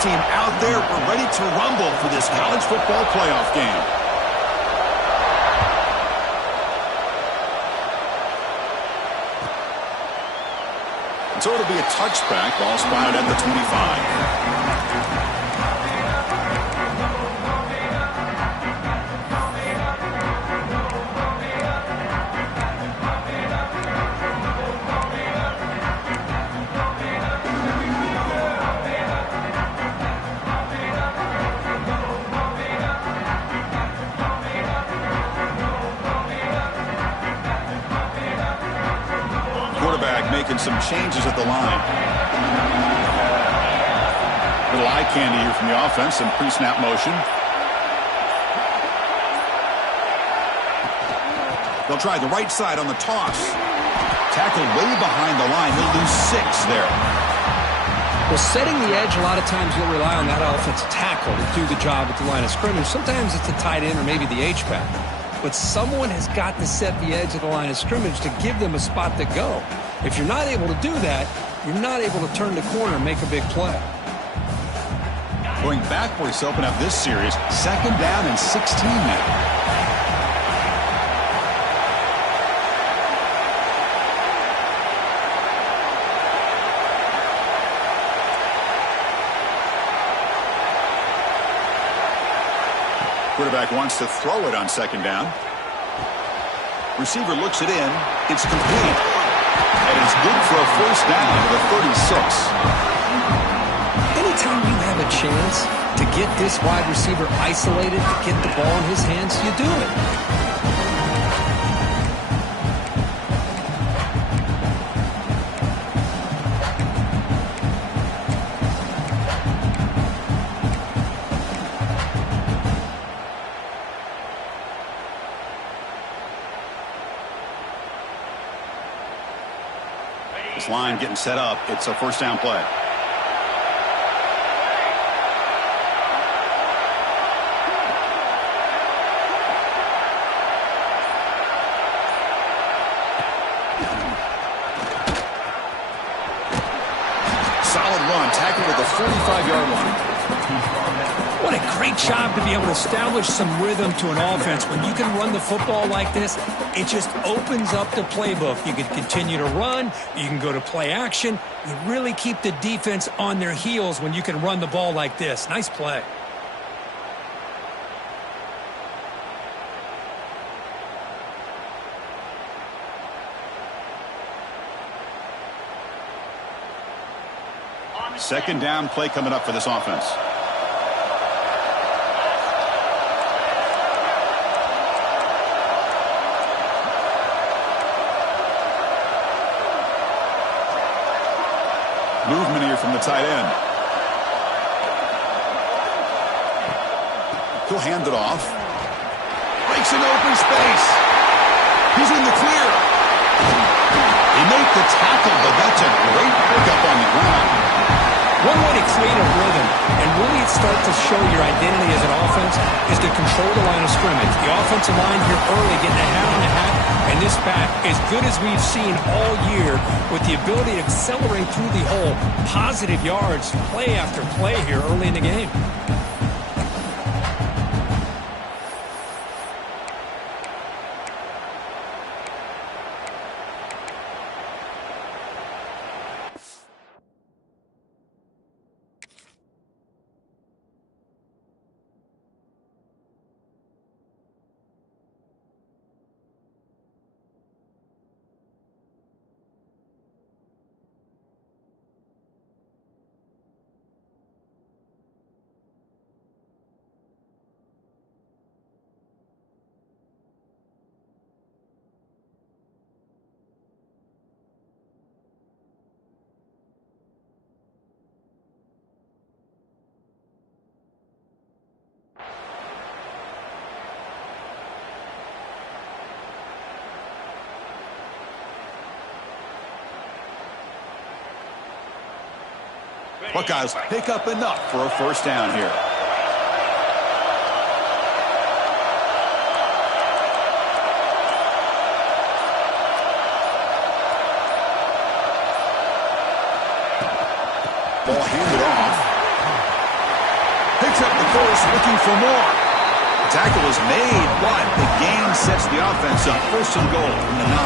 team out there. We're ready to rumble for this college football playoff game. So it'll be a touchback. Ball spotted at the 25. Making some changes at the line. Little eye candy here from the offense. Some pre-snap motion. They'll try the right side on the toss. Tackled way behind the line. He'll lose 6 there. Well, setting the edge, a lot of times you'll rely on that offensive tackle to do the job at the line of scrimmage. Sometimes it's a tight end or maybe the H-back. But someone has got to set the edge of the line of scrimmage to give them a spot to go. If you're not able to do that, you're not able to turn the corner and make a big play. Going backwards to open up this series, 2nd down and 16 now. Quarterback wants to throw it on 2nd down. Receiver looks it in. It's complete. And it's good for a 1st down to the 36. Anytime you have a chance to get this wide receiver isolated, to get the ball in his hands, you do it. This line getting set up. It's a 1st down play. Solid run, tackled at the 45-yard line. What a great job to be able to establish some rhythm to an offense. When you can run the football like this, it just opens up the playbook. You can continue to run. You can go to play action. You really keep the defense on their heels when you can run the ball like this. Nice play. Second down play coming up for this offense. Movement here from the tight end. He'll hand it off. Breaks an open space. He's in the clear. He made the tackle, but that's a great pickup on the ground. One way to create a rhythm and really start to show your identity as an offense is to control the line of scrimmage. The offensive line here early getting a hat on the hat, and this back, as good as we've seen all year, with the ability to accelerate through the hole, positive yards, play after play here early in the game. Buckeyes pick up enough for a 1st down here. Ball handed off. Change up the course, looking for more. The tackle is made, but the gain sets the offense up. First and goal from the 9.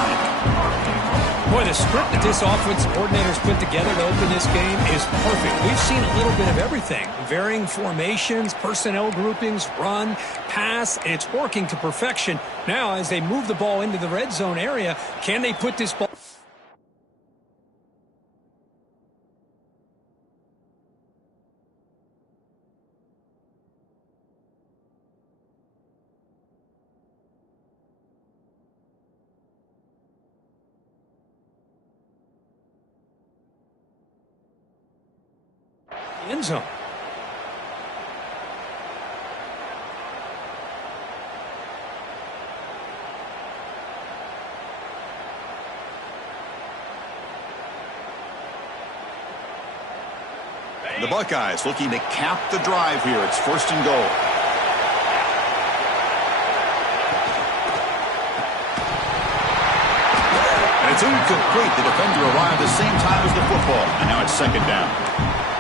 Boy, the script that this offensive coordinator's put together to open this game is perfect. We've seen a little bit of everything. Varying formations, personnel groupings, run, pass, and it's working to perfection. Now, as they move the ball into the red zone area, can they put this ball... end zone. The Buckeyes looking to cap the drive here. It's first and goal. And it's incomplete. The defender arrived at the same time as the football. And now it's second down.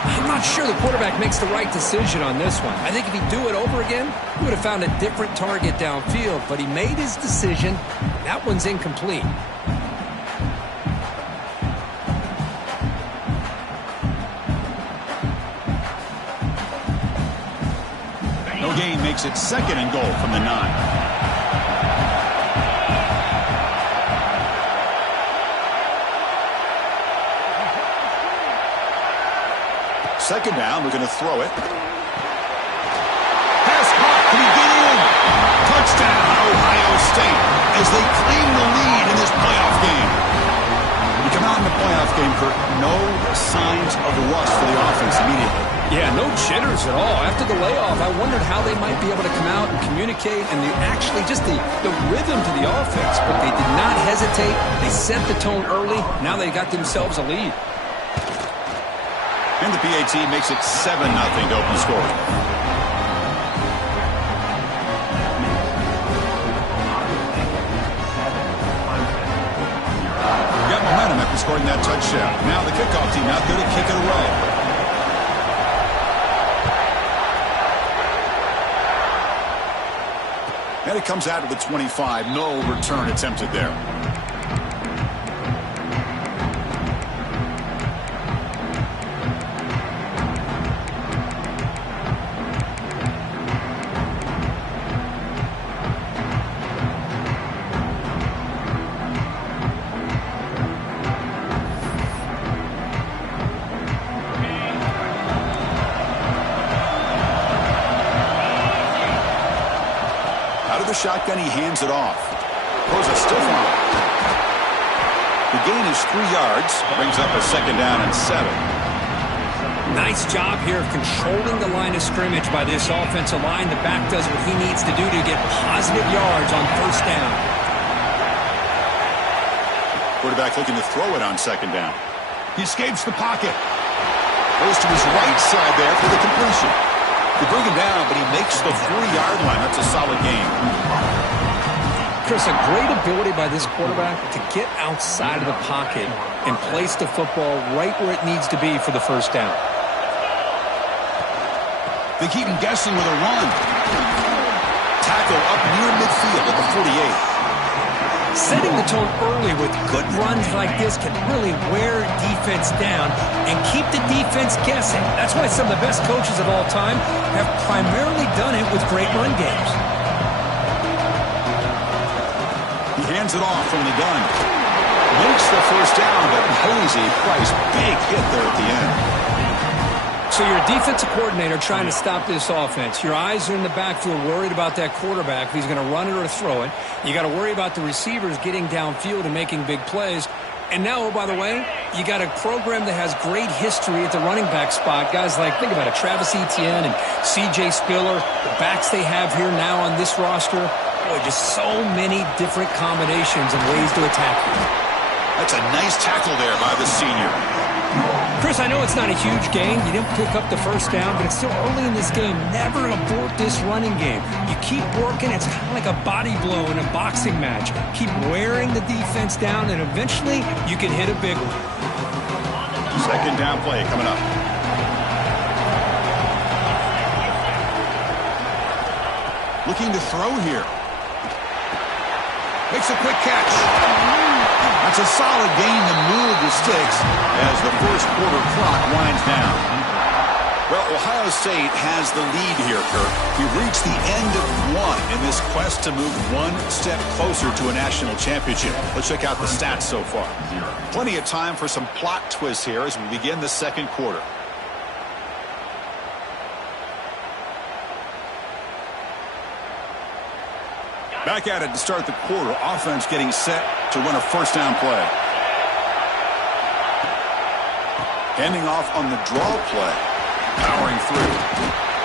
I'm not sure the quarterback makes the right decision on this one. I think if he'd do it over again, he would have found a different target downfield. But he made his decision. That one's incomplete. No gain makes it second and goal from the 9. Second down, we're going to throw it. Pass caught. Can he get in? Touchdown, Ohio State, as they claim the lead in this playoff game. When you come out in the playoff game, Kurt, no signs of rust for the offense immediately. Yeah, no jitters at all. After the layoff, I wondered how they might be able to come out and communicate and just the rhythm to the offense. But they did not hesitate. They set the tone early. Now they got themselves a lead. And the PAT makes it 7-0 to open scoring. Got momentum after scoring that touchdown. Now the kickoff team out there to kick it away. And it comes out to the 25. No return attempted there. Shotgun, he hands it off. Throws a stiff arm. The gain is 3 yards. Brings up a second down and 7. Nice job here of controlling the line of scrimmage by this offensive line. The back does what he needs to do to get positive yards on first down. Quarterback looking to throw it on second down. He escapes the pocket. Goes to his right side there for the completion. They bring him down, but he makes the 4-yard line. That's a solid game. Chris, a great ability by this quarterback to get outside of the pocket and place the football right where it needs to be for the first down. They keep him guessing with a run. Tackle up near midfield at the 48. Setting the tone early with good runs like this can really wear defense down and keep the defense guessing. That's why some of the best coaches of all time have primarily done it with great run games. He hands it off from the gun. Makes the first down, but pays a price. Big hit there at the end. So you're a defensive coordinator trying to stop this offense. Your eyes are in the backfield worried about that quarterback, if he's going to run it or throw it. You got to worry about the receivers getting downfield and making big plays. And now, oh, by the way, you got a program that has great history at the running back spot. Guys like, think about it, Travis Etienne and C.J. Spiller, the backs they have here now on this roster. Boy, just so many different combinations and ways to attack you. That's a nice tackle there by the senior. Chris, I know it's not a huge gain. You didn't pick up the first down, but it's still early in this game. Never abort this running game. You keep working. It's kind of like a body blow in a boxing match. Keep wearing the defense down, and eventually you can hit a big one. Second down play coming up. Looking to throw here. Makes a quick catch. That's a solid gain to move the sticks as the first quarter clock winds down. Well, Ohio State has the lead here, Kirk. We've reached the end of one in this quest to move one step closer to a national championship. Let's check out the stats so far. Plenty of time for some plot twists here as we begin the second quarter. Back at it to start the quarter. Offense getting set to run a first down play. Handing off on the draw play. Powering through.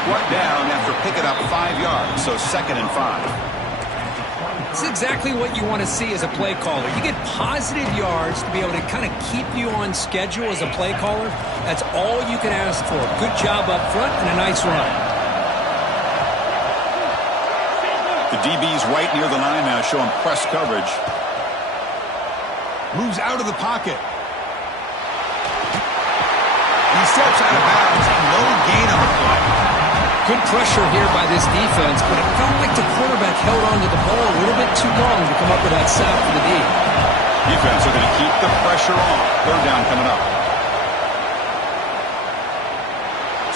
Brought down after picking up 5 yards, so 2nd and 5. It's exactly what you want to see as a play caller. You get positive yards to be able to kind of keep you on schedule as a play caller. That's all you can ask for. Good job up front and a nice run. The DB's right near the line now, showing press coverage. Moves out of the pocket. He steps out of bounds. No gain on the play. Good pressure here by this defense, but it felt like the quarterback held on to the ball a little bit too long to come up with that sack for the D. Defense are going to keep the pressure on. 3rd down coming up.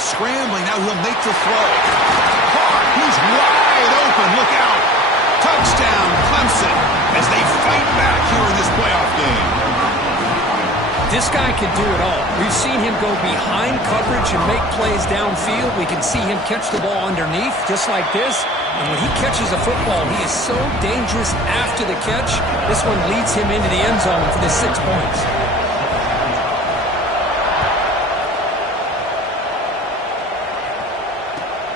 Scrambling. Now he'll make the throw. He's wide open. Look out. Touchdown, Clemson, as they fight back here in this playoff game. This guy can do it all. We've seen him go behind coverage and make plays downfield. We can see him catch the ball underneath, just like this. And when he catches a football, he is so dangerous after the catch. This one leads him into the end zone for the 6 points.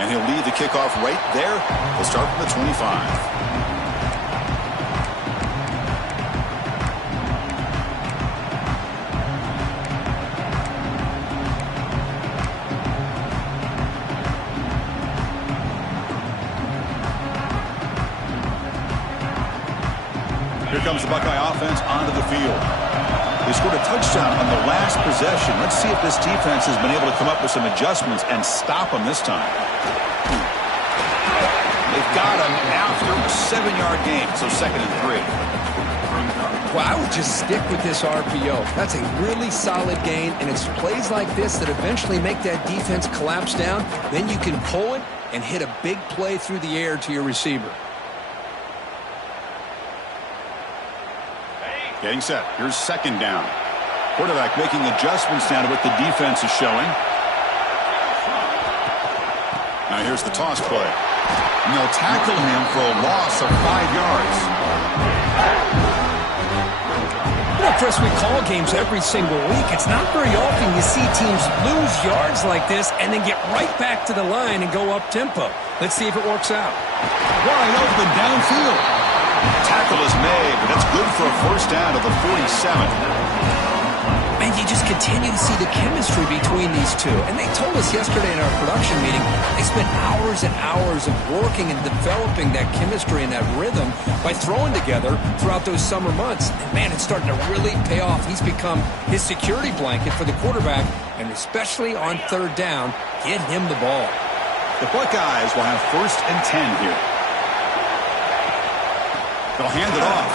And he'll lead the kickoff right there. We'll start from the 25. Here comes the Buckeye offense onto the field. They scored a touchdown on the last possession. Let's see if this defense has been able to come up with some adjustments and stop them this time. They've got him after a 7-yard gain, so 2nd and 3. Well, I would just stick with this RPO. That's a really solid gain, and it's plays like this that eventually make that defense collapse down. Then you can pull it and hit a big play through the air to your receiver. Getting set. Here's 2nd down. Quarterback making adjustments now to what the defense is showing. Now here's the toss play. And they'll tackle him for a loss of 5 yards. You know, Chris, we call games every single week. It's not very often you see teams lose yards like this and then get right back to the line and go up tempo. Let's see if it works out. Wide open downfield. Tackle is made, but that's good for a first down to the 47. And you just continue to see the chemistry between these two. And they told us yesterday in our production meeting, they spent hours and hours of working and developing that chemistry and that rhythm by throwing together throughout those summer months. And man, it's starting to really pay off. He's become his security blanket for the quarterback, and especially on 3rd down, get him the ball. The Buckeyes will have 1st and 10 here. They'll hand it off.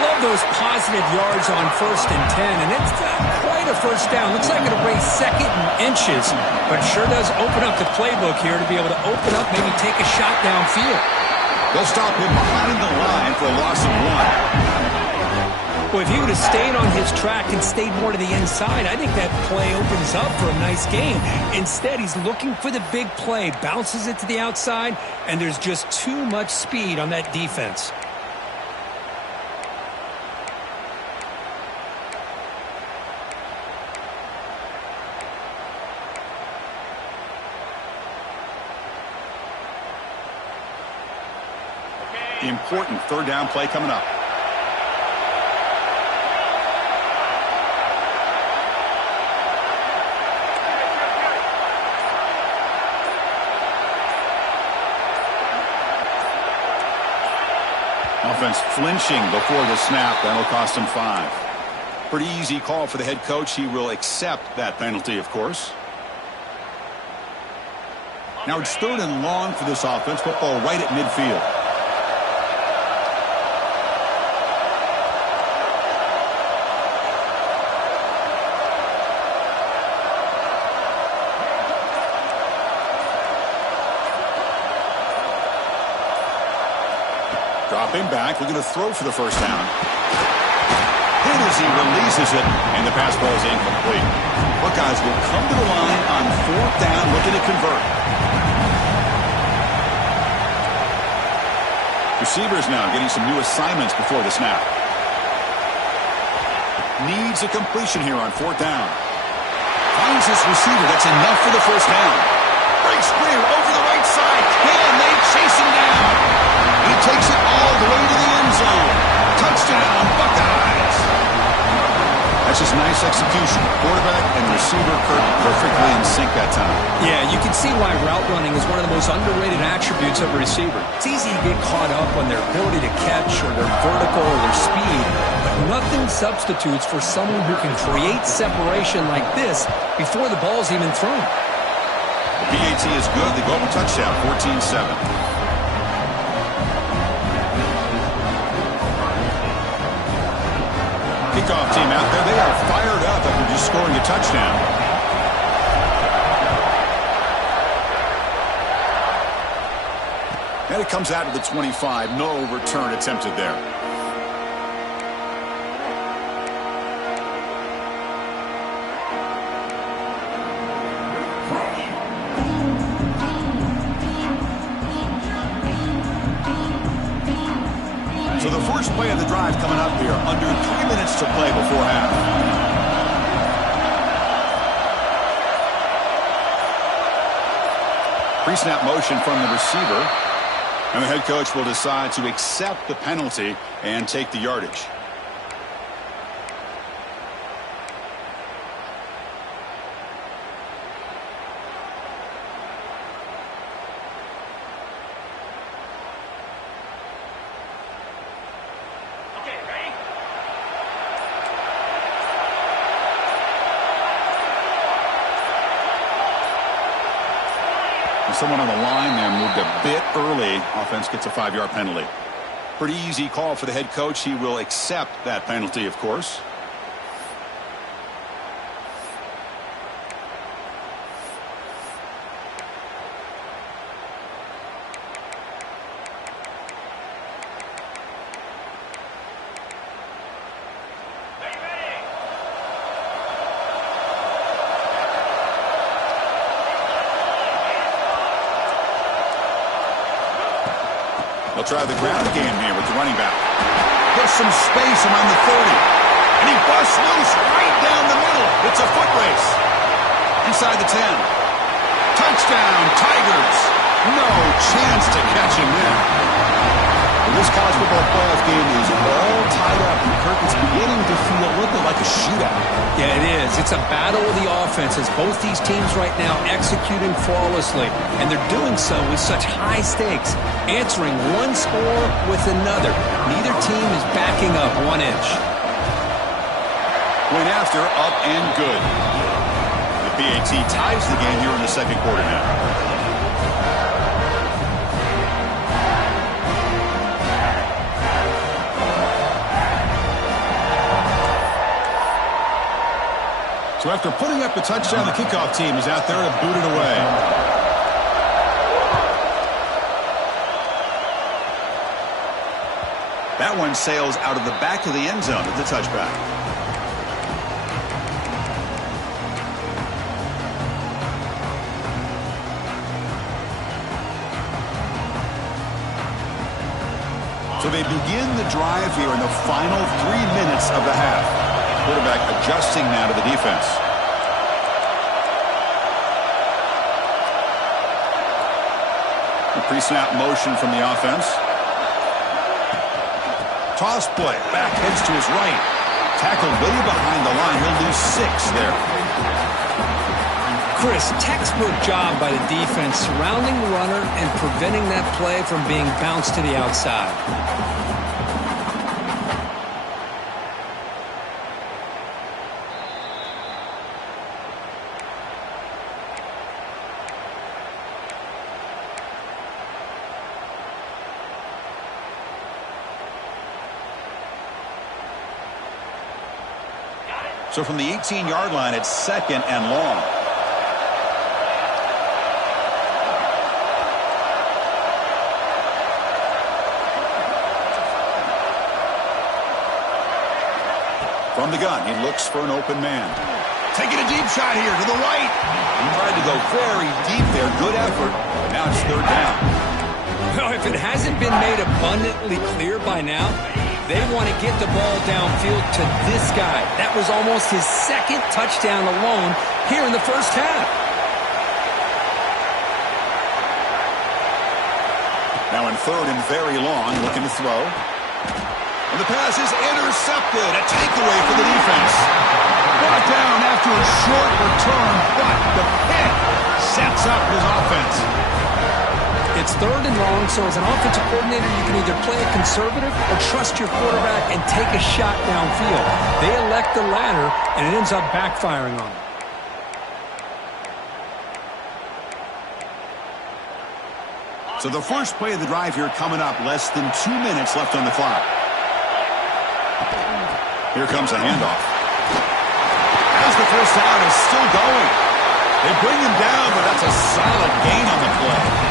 Love those positive yards on 1st and 10, and it's quite a first down. Looks like it'll raise 2nd and inches, but sure does open up the playbook here to be able to open up, maybe take a shot downfield. They'll stop him behind the line for a loss of 1. Well, if he would have stayed on his track and stayed more to the inside, I think that play opens up for a nice game. Instead, he's looking for the big play, bounces it to the outside, and there's just too much speed on that defense. The important 3rd down play coming up. Offense flinching before the snap. That'll cost him 5. Pretty easy call for the head coach. He will accept that penalty, of course. Now it's 3rd and long for this offense. Football right at midfield. Dropping back, looking to throw for the first down. Hit as he releases it, and the pass ball is incomplete. Buckeyes will come to the line on 4th down, looking to convert. Receivers now getting some new assignments before the snap. Needs a completion here on 4th down. Finds his receiver. That's enough for the first down. Breaks clear over the right side. Can they chase him down? And he takes it all the way to the end zone. Touchdown, Buckeyes. That's just nice execution. Quarterback and receiver perfectly in sync that time. Yeah, you can see why route running is one of the most underrated attributes of a receiver. It's easy to get caught up on their ability to catch or their vertical or their speed, but nothing substitutes for someone who can create separation like this before the ball's even thrown. The PAT is good. They go up a touchdown, 14-7. Kickoff team out there. They are fired up after just scoring a touchdown. And it comes out of the 25. No return attempted there. So the first play of the drive coming up here, under 3 minutes to play before half. Pre-snap motion from the receiver. And the head coach will decide to accept the penalty and take the yardage. Someone on the line there moved a bit early. Offense gets a 5-yard penalty. Pretty easy call for the head coach. He will accept that penalty, of course. They'll try the ground game here with the running back. Gets some space around the 30. And he busts loose right down the middle. It's a foot race. Inside the 10. Touchdown, Tigers. No chance to catch him there. This college football playoff game is all tied up. And Kirk, it's beginning to feel a little bit like a shootout. Yeah, it is. It's a battle of the offenses. Both these teams right now executing flawlessly. And they're doing so with such high stakes. Answering one score with another. Neither team is backing up 1 inch. Point after, up and good. The PAT ties the game here in the second quarter now. So after putting up the touchdown, the kickoff team is out there to boot it away. That one sails out of the back of the end zone at the touchback. So they begin the drive here in the final 3 minutes of the half. Quarterback adjusting now to the defense. The pre-snap motion from the offense. Toss play. Back heads to his right. Tackled way behind the line. He'll lose 6 there. Chris, textbook job by the defense surrounding the runner and preventing that play from being bounced to the outside. So from the 18-yard line, it's 2nd and long. From the gun, he looks for an open man. Taking a deep shot here to the right. He tried to go very deep there. Good effort. But now it's 3rd down. Well, if it hasn't been made abundantly clear by now, they want to get the ball downfield to this guy. That was almost his 2nd touchdown alone here in the first half. Now in 3rd and very long, looking to throw. And the pass is intercepted. A takeaway for the defense. Brought down after a short return, but the pick sets up his offense. It's 3rd and long, so as an offensive coordinator, you can either play it conservative or trust your quarterback and take a shot downfield. They elect the latter, and it ends up backfiring on them. So the first play of the drive here coming up, less than 2 minutes left on the clock. Here comes a handoff. As the first down is still going. They bring him down, but that's a solid gain on the play.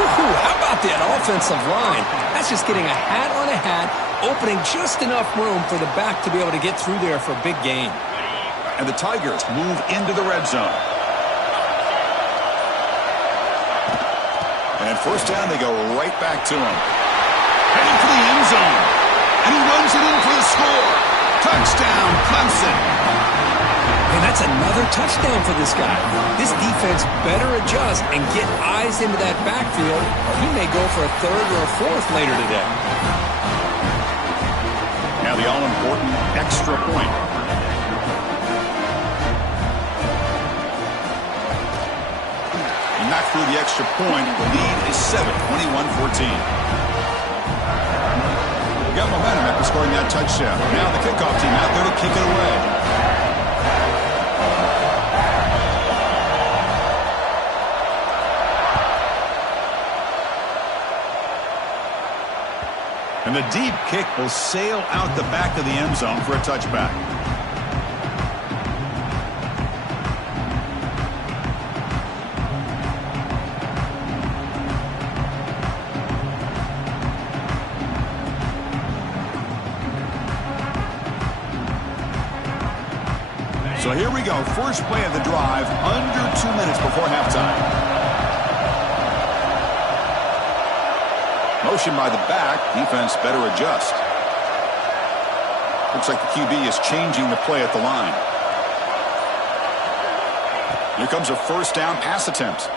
How about that offensive line? That's just getting a hat on a hat, opening just enough room for the back to be able to get through there for a big gain. And the Tigers move into the red zone. And first down, they go right back to him. Heading for the end zone. And he runs it in for the score. Touchdown, Clemson. And that's another touchdown for this guy. This defense better adjust and get eyes into that backfield, or he may go for a 3rd or a 4th later today. Now the all-important extra point. He knocked through the extra point. The lead is 7, 21-14. Got momentum after scoring that touchdown. Now the kickoff team out there to kick it away. And the deep kick will sail out the back of the end zone for a touchback. So here we go. First play of the drive, under 2 minutes before halftime. Motion by the back. Defense better adjust. Looks like the QB is changing the play at the line. Here comes a first down pass attempt.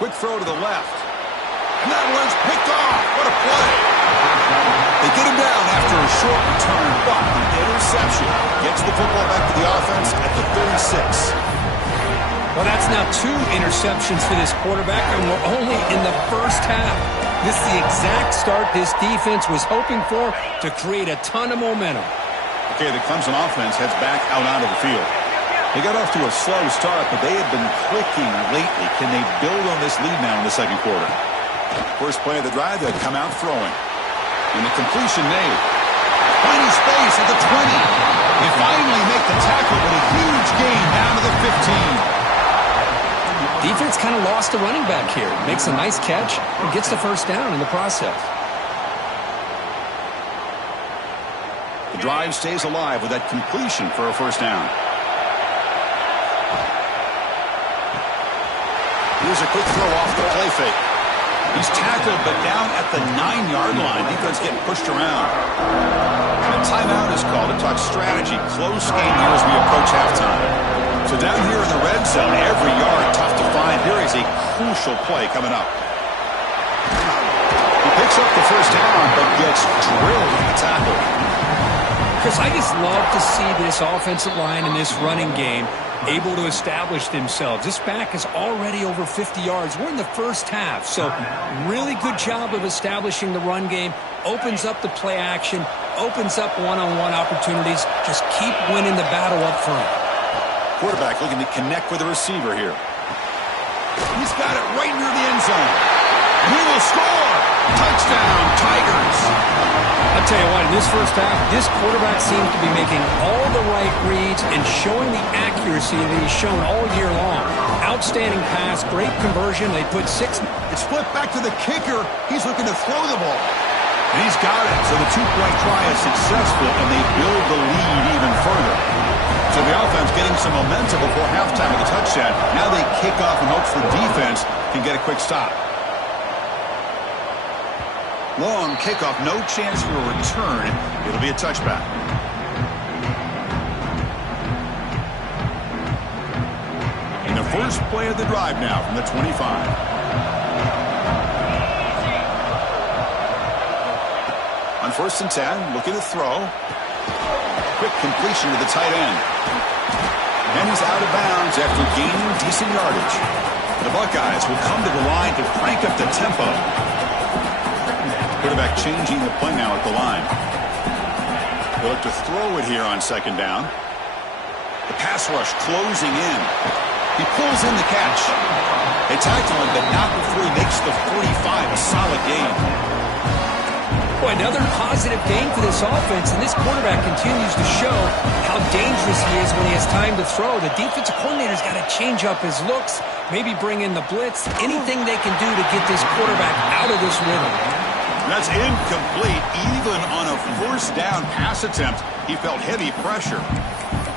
Quick throw to the left. And that one's picked off. What a play. They get him down after a short return, but the interception gets the football back to the offense at the 36. Well, that's now 2 interceptions for this quarterback, and we're only in the first half. This is the exact start this defense was hoping for to create a ton of momentum. Okay, the Clemson offense heads back out onto the field. They got off to a slow start, but they have been clicking lately. Can they build on this lead now in the second quarter? First play of the drive, they'll come out throwing. And the completion made. Finding space at the 20. They finally make the tackle, but a huge gain down to the 15. Defense kind of lost the running back here. Makes a nice catch and gets the first down in the process. The drive stays alive with that completion for a first down. Here's a quick throw off the play fake. He's tackled, but down at the 9-yard line. Defense getting pushed around. A timeout is called to talk strategy. Close game here as we approach halftime. So down here in the red zone, every yard tough to find. Here is a crucial play coming up. He picks up the first down, but gets drilled in the tackle. Chris, I just love to see this offensive line in this running game able to establish themselves. This back is already over 50 yards. We're in the first half, so really good job of establishing the run game. Opens up the play action, opens up one-on-one opportunities. Just keep winning the battle up front. Quarterback looking to connect with the receiver here. He's got it right near the end zone. He will score. Touchdown, Tigers. I'll tell you what, in this first half, this quarterback seems to be making all the right reads and showing the accuracy that he's shown all year long. Outstanding pass, great conversion. They put 6. It's flipped back to the kicker. He's looking to throw the ball. And he's got it. So the two-point try is successful, and they build the lead even further. So the offense getting some momentum before halftime with a touchdown. Now they kick off in hopes the defense can get a quick stop. Long kickoff, no chance for a return. It'll be a touchback. And the first play of the drive now from the 25. On 1st and 10, looking to throw. Quick completion to the tight end. And he's out of bounds after gaining decent yardage. The Buckeyes will come to the line to crank up the tempo. Quarterback changing the play now at the line. They'll look to throw it here on 2nd down. The pass rush closing in. He pulls in the catch. They tackle him, but not before he makes the 45. A solid gain. Boy, another positive gain for this offense, and this quarterback continues to show how dangerous he is when he has time to throw. The defensive coordinator's got to change up his looks, maybe bring in the blitz, anything they can do to get this quarterback out of this rhythm. That's incomplete. Even on a 1st down pass attempt, he felt heavy pressure.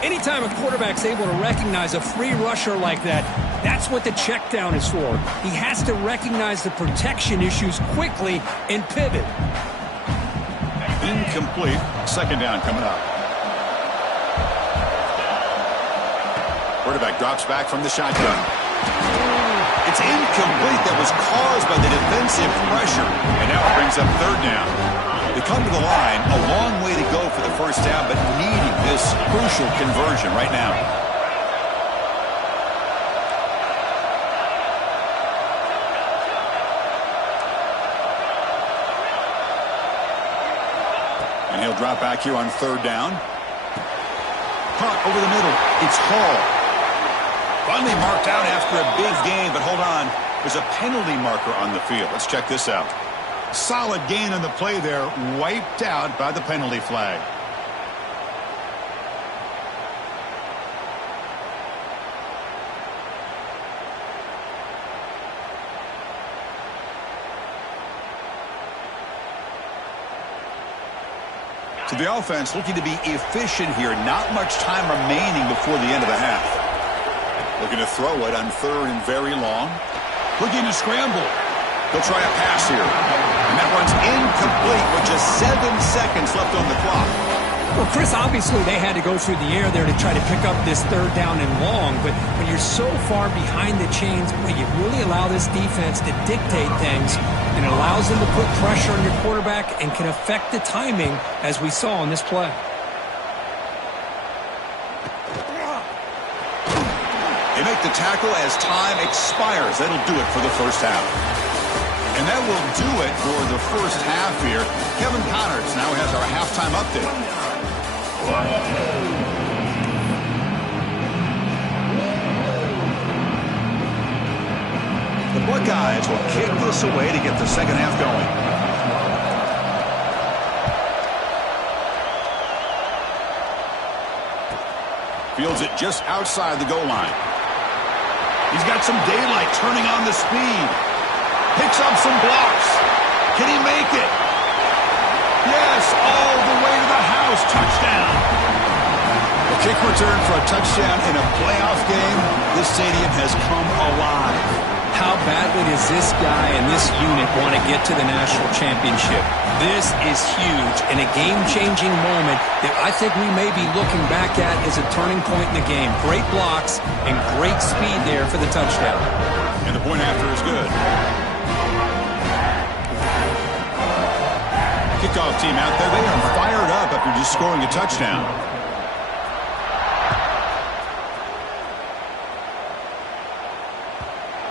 Anytime a quarterback's able to recognize a free rusher like that, that's what the check down is for. He has to recognize the protection issues quickly and pivot. Incomplete. 2nd down coming up. Quarterback drops back from the shotgun. It's incomplete. That was caused by the defensive pressure. And now it brings up 3rd down. They come to the line. A long way to go for the 1st down, but needing this crucial conversion right now. And he'll drop back here on 3rd down. Punt over the middle. It's Hall. Finally marked out after a big gain, but hold on. There's a penalty marker on the field. Let's check this out. Solid gain on the play there, wiped out by the penalty flag. So the offense looking to be efficient here. Not much time remaining before the end of the half. Looking to throw it on 3rd and very long. Looking to scramble. They'll try a pass here. And that one's incomplete with just 7 seconds left on the clock. Well, Chris, obviously they had to go through the air there to try to pick up this 3rd down and long. But when you're so far behind the chains, well, you really allow this defense to dictate things. And it allows them to put pressure on your quarterback and can affect the timing, as we saw on this play. They make the tackle as time expires. That'll do it for the 1st half. And that will do it for the 1st half here. Kevin Connors now has our halftime update. The Buckeyes will kick this away to get the 2nd half going. Fields it just outside the goal line. He's got some daylight, turning on the speed. Picks up some blocks. Can he make it? Yes, all the way to the house. Touchdown. A kick return for a touchdown in a playoff game. This stadium has come alive. How badly does this guy and this unit want to get to the national championship? This is huge and a game-changing moment that I think we may be looking back at as a turning point in the game. Great blocks and great speed there for the touchdown. And the point after is good. Kickoff team out there. They are fired up after just scoring a touchdown.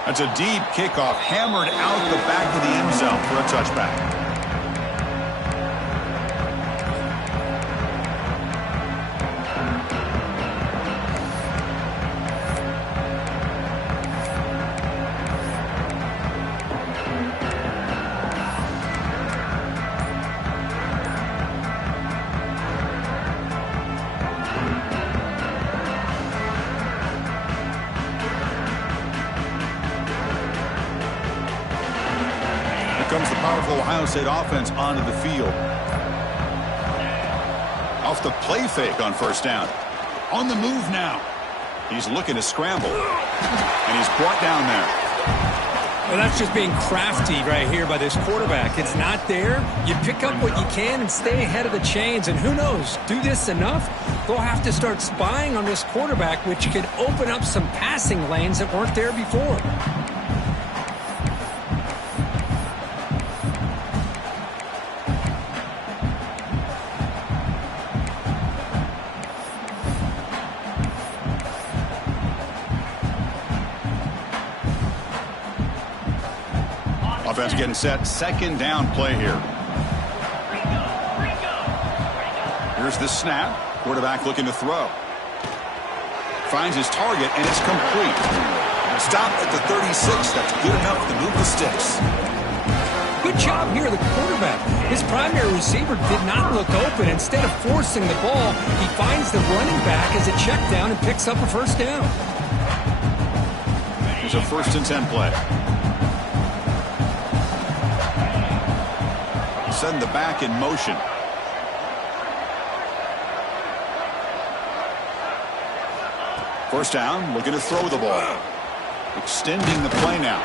That's a deep kickoff, hammered out the back of the end zone for a touchback. powerful Ohio State offense onto the field. Off the play fake on first down. On the move now. He's looking to scramble. And he's brought down there. Well, that's just being crafty right here by this quarterback. It's not there. You pick up what you can and stay ahead of the chains. And who knows, do this enough, they'll have to start spying on this quarterback, which could open up some passing lanes that weren't there before. Offense getting set. Second down play here. Here's the snap. Quarterback looking to throw. Finds his target, and it's complete. Stop at the 36. That's good enough to move the sticks. Good job here, the quarterback. His primary receiver did not look open. Instead of forcing the ball, he finds the running back as a check down and picks up a first down. Here's a 1st and 10 play. Send the back in motion. First down, looking to throw the ball. Extending the play now.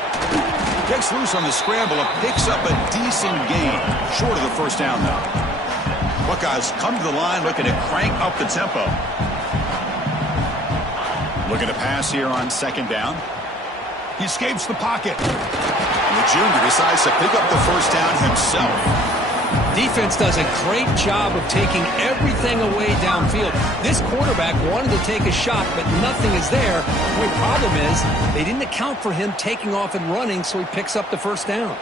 Gets loose on the scramble and picks up a decent gain. Short of the first down, though. Buckeyes come to the line looking to crank up the tempo. Looking to pass here on second down. He escapes the pocket. And the junior decides to pick up the first down himself. Defense does a great job of taking everything away downfield. This quarterback wanted to take a shot, but nothing is there. The only problem is they didn't account for him taking off and running, so he picks up the first down.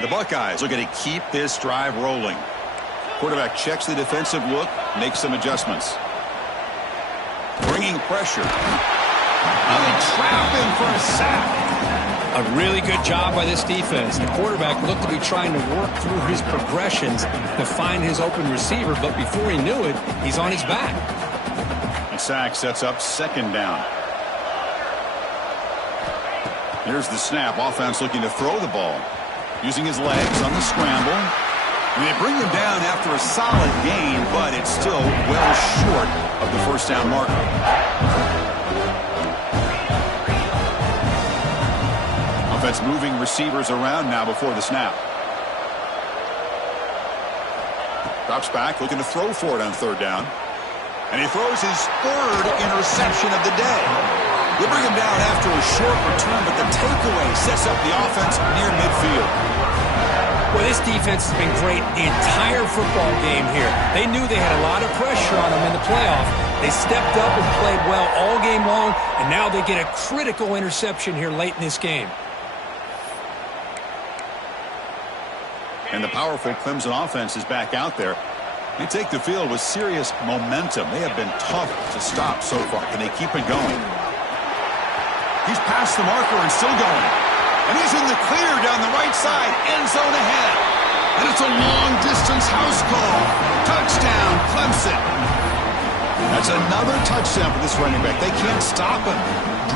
The Buckeyes looking to keep this drive rolling. Quarterback checks the defensive look, makes some adjustments. Bringing pressure. They trap him for a sack. A really good job by this defense. The quarterback looked to be trying to work through his progressions to find his open receiver, but before he knew it, he's on his back. The sack sets up second down. Here's the snap. Offense looking to throw the ball. Using his legs on the scramble. And they bring him down after a solid gain, but it's still well short of the first down marker. Offense moving receivers around now before the snap. Drops back, looking to throw for it on third down. And he throws his third interception of the day. They bring him down after a short return, but the takeaway sets up the offense near midfield. Well, this defense has been great the entire football game here. They knew they had a lot of pressure on them in the playoff. They stepped up and played well all game long, and now they get a critical interception here late in this game. And the powerful Clemson offense is back out there. They take the field with serious momentum. They have been tough to stop so far. Can they keep it going? He's past the marker and still going. And he's in the clear down the right side. End zone ahead. And it's a long-distance house call. Touchdown, Clemson. That's another touchdown for this running back. They can't stop him.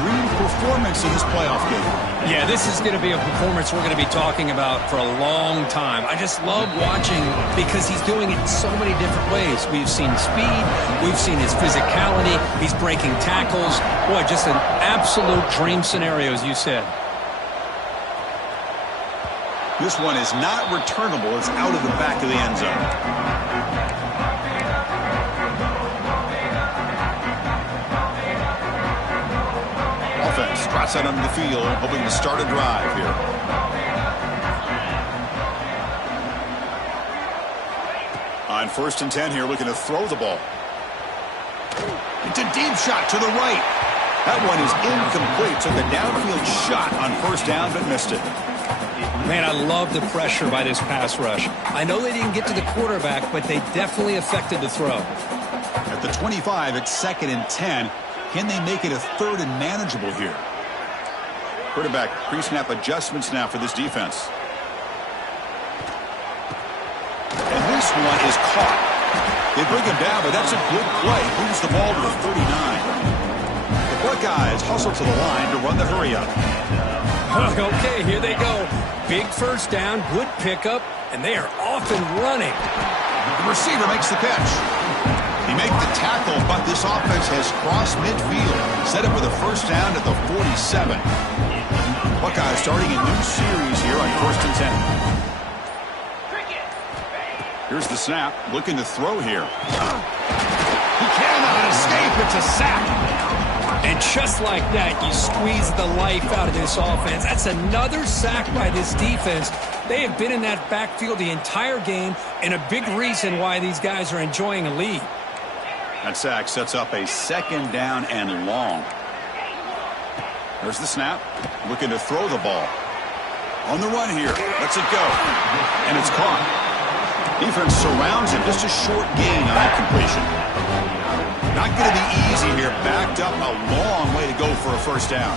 Dream performance in this playoff game. Yeah, this is going to be a performance we're going to be talking about for a long time. I just love watching because he's doing it in so many different ways. We've seen speed. We've seen his physicality. He's breaking tackles. Boy, just an absolute dream scenario, as you said. This one is not returnable. It's out of the back of the end zone. Offense trots out onto the field, hoping to start a drive here. On 1st and 10 here, looking to throw the ball. It's a deep shot to the right. That one is incomplete. Took a downfield shot on first down, but missed it. Man, I love the pressure by this pass rush. I know they didn't get to the quarterback, but they definitely affected the throw. At the 25, it's 2nd and 10. Can they make it a 3rd and manageable here? Quarterback pre-snap adjustments now for this defense. And this one is caught. They bring him down, but that's a good play. Moves the ball to the 39. The Buckeyes hustle to the line to run the hurry up. Okay, here they go. Big first down, good pickup, and they are off and running. The receiver makes the catch. He made the tackle, but this offense has crossed midfield. Set up with a first down at the 47. Buckeyes starting a new series here on 1st and 10. Here's the snap. Looking to throw here. He cannot escape. It's a sack. And just like that, you squeeze the life out of this offense. That's another sack by this defense. They have been in that backfield the entire game, and a big reason why these guys are enjoying a lead. That sack sets up a 2nd down and long. There's the snap. Looking to throw the ball. On the run here. Lets it go. And it's caught. Defense surrounds him. Just a short gain on that completion. Not going to be easy here. Backed up a long way to go for a first down.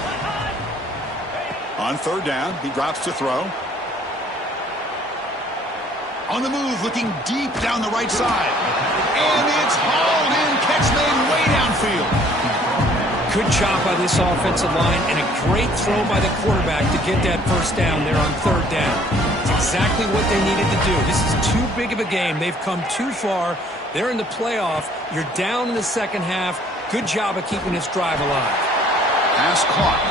On 3rd down, he drops to throw. On the move, looking deep down the right side. And it's hauled in. Catch made way downfield. Good job by this offensive line, and a great throw by the quarterback to get that first down there on 3rd down. It's exactly what they needed to do. This is too big of a game. They've come too far. They're in the playoff. You're down in the second half. Good job of keeping this drive alive. Pass caught.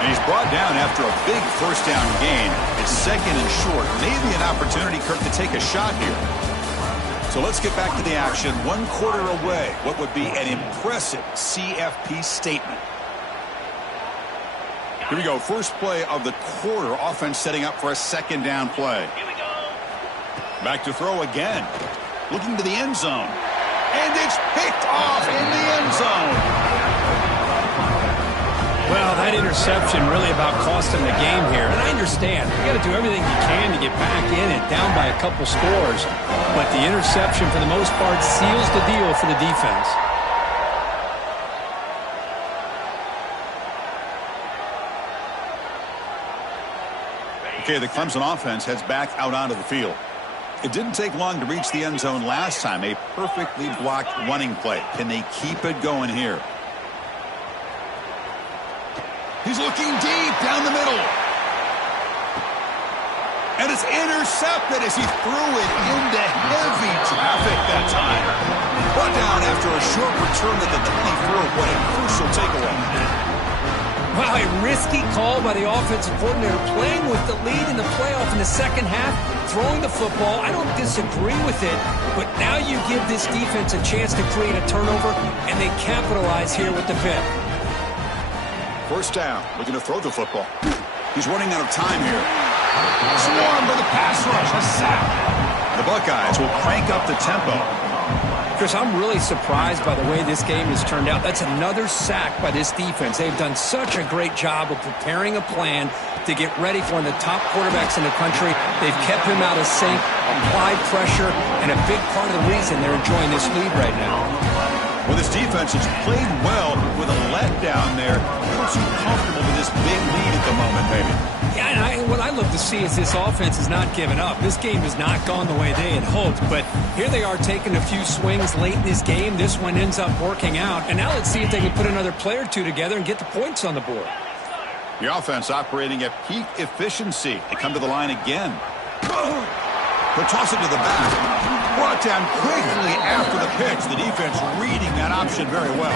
And he's brought down after a big first down gain. It's 2nd and short. Maybe an opportunity, Kirk, to take a shot here. So let's get back to the action. 1 quarter away. What would be an impressive CFP statement? Here we go. First play of the quarter. Offense setting up for a 2nd down play. Back to throw again. Looking to the end zone. And it's picked off in the end zone. Well, that interception really about cost them the game here. And I understand. You got to do everything you can to get back in and down by a couple scores. But the interception, for the most part, seals the deal for the defense. Okay, the Clemson offense heads back out onto the field. It didn't take long to reach the end zone last time. A perfectly blocked running play. Can they keep it going here? He's looking deep down the middle. And it's intercepted as he threw it into heavy traffic that time. Brought down after a short return at the 24. What a crucial takeaway. Wow, a risky call by the offensive coordinator, playing with the lead in the playoff in the second half, throwing the football. I don't disagree with it, but now you give this defense a chance to create a turnover, and they capitalize here with the pick. First down, looking to throw the football. He's running out of time here. Swarmed by the pass rush, a sack. The Buckeyes will crank up the tempo. Chris, I'm really surprised by the way this game has turned out. That's another sack by this defense. They've done such a great job of preparing a plan to get ready for one of the top quarterbacks in the country. They've kept him out of sync, applied pressure, and a big part of the reason they're enjoying this lead right now. Well, this defense has played well with a letdown there. Not too comfortable with this big lead at the moment, maybe. Yeah, and what I love to see is this offense is not giving up. This game has not gone the way they had hoped, but here they are taking a few swings late in this game. This one ends up working out, and now let's see if they can put another play or two together and get the points on the board. The offense operating at peak efficiency. They come to the line again. They'll toss it to the back. Brought down quickly after the pitch. The defense reading that option very well.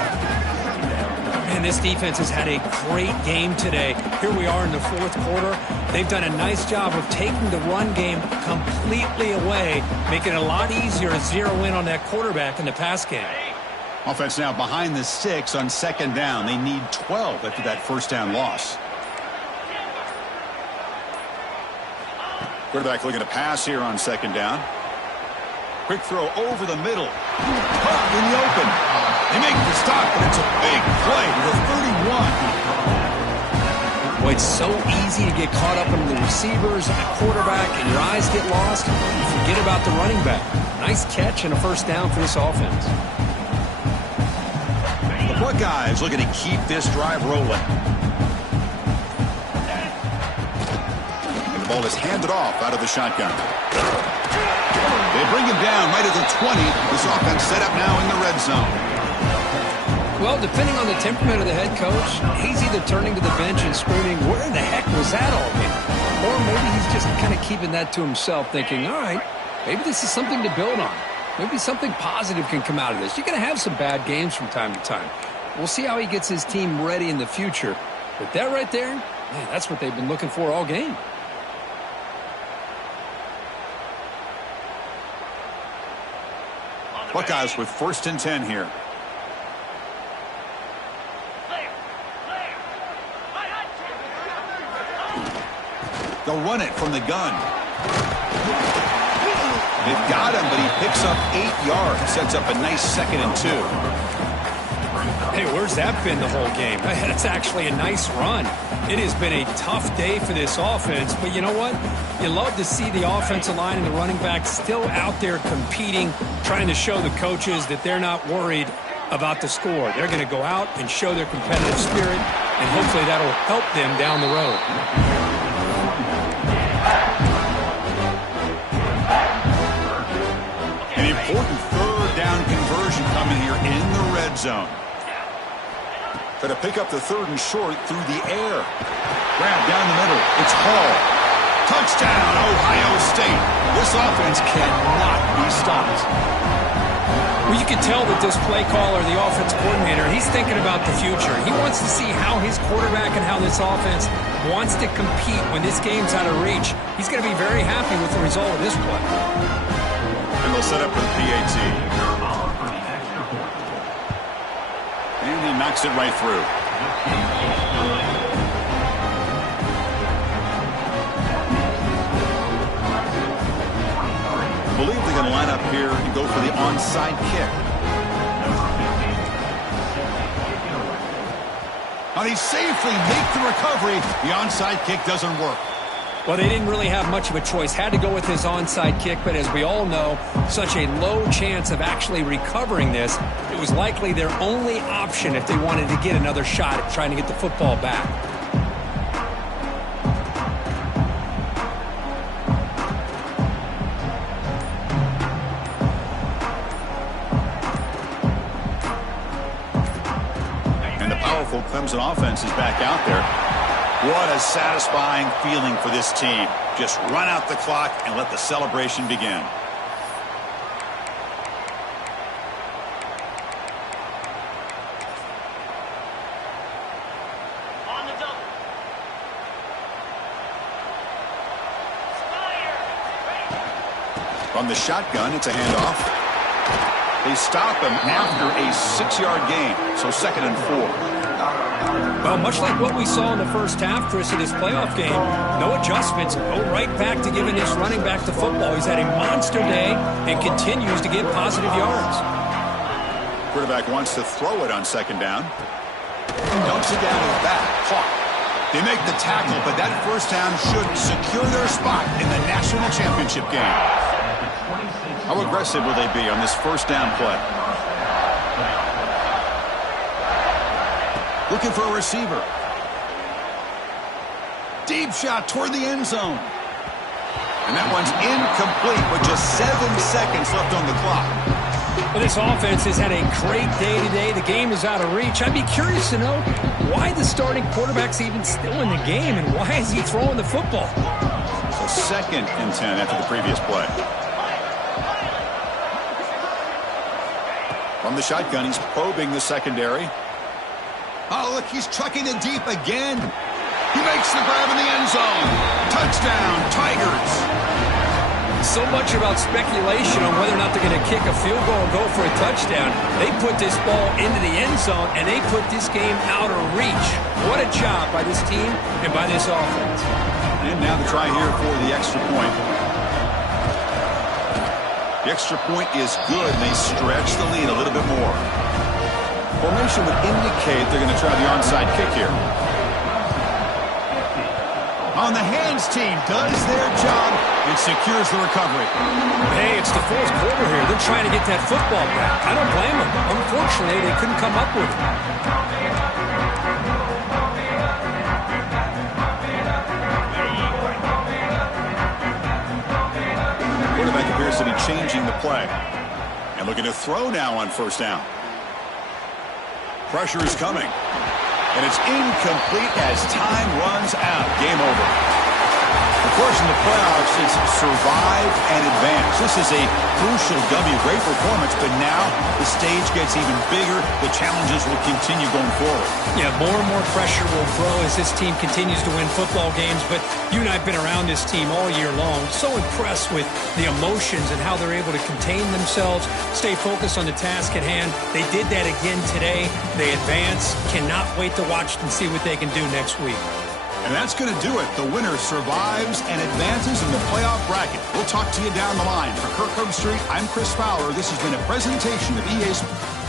And this defense has had a great game today. Here we are in the fourth quarter. They've done a nice job of taking the run game completely away, making it a lot easier to zero in on that quarterback in the pass game. Offense now behind the 6 on 2nd down. They need 12 after that first down loss. Quarterback looking to pass here on 2nd down. Quick throw over the middle. Caught in the open. They make the stop, but it's a big play to the 31. Boy, it's so easy to get caught up in the receivers and the quarterback, and your eyes get lost. You forget about the running back. Nice catch and a first down for this offense. The Buckeyes looking to keep this drive rolling. And the ball is handed off out of the shotgun. They bring him down right at the 20. This offense set up now in the red zone. Well, depending on the temperament of the head coach, he's either turning to the bench and screaming, where in the heck was that all game? Or maybe he's just kind of keeping that to himself, thinking, all right, maybe this is something to build on. Maybe something positive can come out of this. You're going to have some bad games from time to time. We'll see how he gets his team ready in the future. But that right there, man, that's what they've been looking for all game. Buckeyes with 1st and 10 here. They'll run it from the gun. They've got him, but he picks up 8 yards. Sets up a nice 2nd and 2. Hey, where's that been the whole game? That's actually a nice run. It has been a tough day for this offense, but you know what? You love to see the offensive line and the running back still out there competing, trying to show the coaches that they're not worried about the score. They're going to go out and show their competitive spirit, and hopefully that'll help them down the road. An important 3rd down conversion coming here in the red zone. Going to pick up the 3rd and short through the air. Grab down the middle. It's Hall. Touchdown, Ohio State. This offense cannot be stopped. Well, you can tell that this play caller, the offense coordinator, he's thinking about the future. He wants to see how his quarterback and how this offense wants to compete when this game's out of reach. He's going to be very happy with the result of this play. And they'll set up for the PAT. And he knocks it right through. I believe they're going to line up here and go for the onside kick. Now they safely make the recovery. The onside kick doesn't work. Well, they didn't really have much of a choice. Had to go with his onside kick, but as we all know, such a low chance of actually recovering this. It was likely their only option if they wanted to get another shot at trying to get the football back. And the powerful Clemson offense is back out there. What a satisfying feeling for this team. Just run out the clock and let the celebration begin. On the double. From the shotgun, it's a handoff. They stop him after a 6-yard gain, so 2nd and 4. Well, much like what we saw in the first half, Chris, in this playoff game, no adjustments. Go right back to giving this running back the football. He's had a monster day and continues to get positive yards. Quarterback wants to throw it on 2nd down. Dumps it down to the back. Caught. They make the tackle, but that 1st down should secure their spot in the national championship game. How aggressive will they be on this 1st down play? Looking for a receiver. Deep shot toward the end zone. And that one's incomplete with just 7 seconds left on the clock. Well, this offense has had a great day today. The game is out of reach. I'd be curious to know why the starting quarterback's even still in the game and why is he throwing the football? So 2nd and 10 after the previous play. From the shotgun, he's probing the secondary. Oh, look, he's trucking it deep again. He makes the grab in the end zone. Touchdown, Tigers. So much about speculation on whether or not they're going to kick a field goal or go for a touchdown. They put this ball into the end zone, and they put this game out of reach. What a job by this team and by this offense. And now the try here for the extra point. The extra point is good, and they stretch the lead a little bit more. Formation would indicate they're going to try the onside kick here. On the hands team does their job and secures the recovery. Hey, it's the 4th quarter here. They're trying to get that football back. I don't blame them. Unfortunately, they couldn't come up with it. Quarterback appears to be changing the play. And looking to throw now on 1st down. Pressure is coming. And it's incomplete as time runs out. Game over. Of course, in the playoffs, it's survive and advance. This is a crucial W. Great performance, but now the stage gets even bigger. The challenges will continue going forward. Yeah, more and more pressure will grow as this team continues to win football games. But you and I have been around this team all year long. So impressed with the emotions and how they're able to contain themselves, stay focused on the task at hand. They did that again today. They advance. Cannot wait to watch and see what they can do next week. And that's going to do it. The winner survives and advances in the playoff bracket. We'll talk to you down the line. For Kirk Herbstreit, I'm Chris Fowler. This has been a presentation of EA Sports.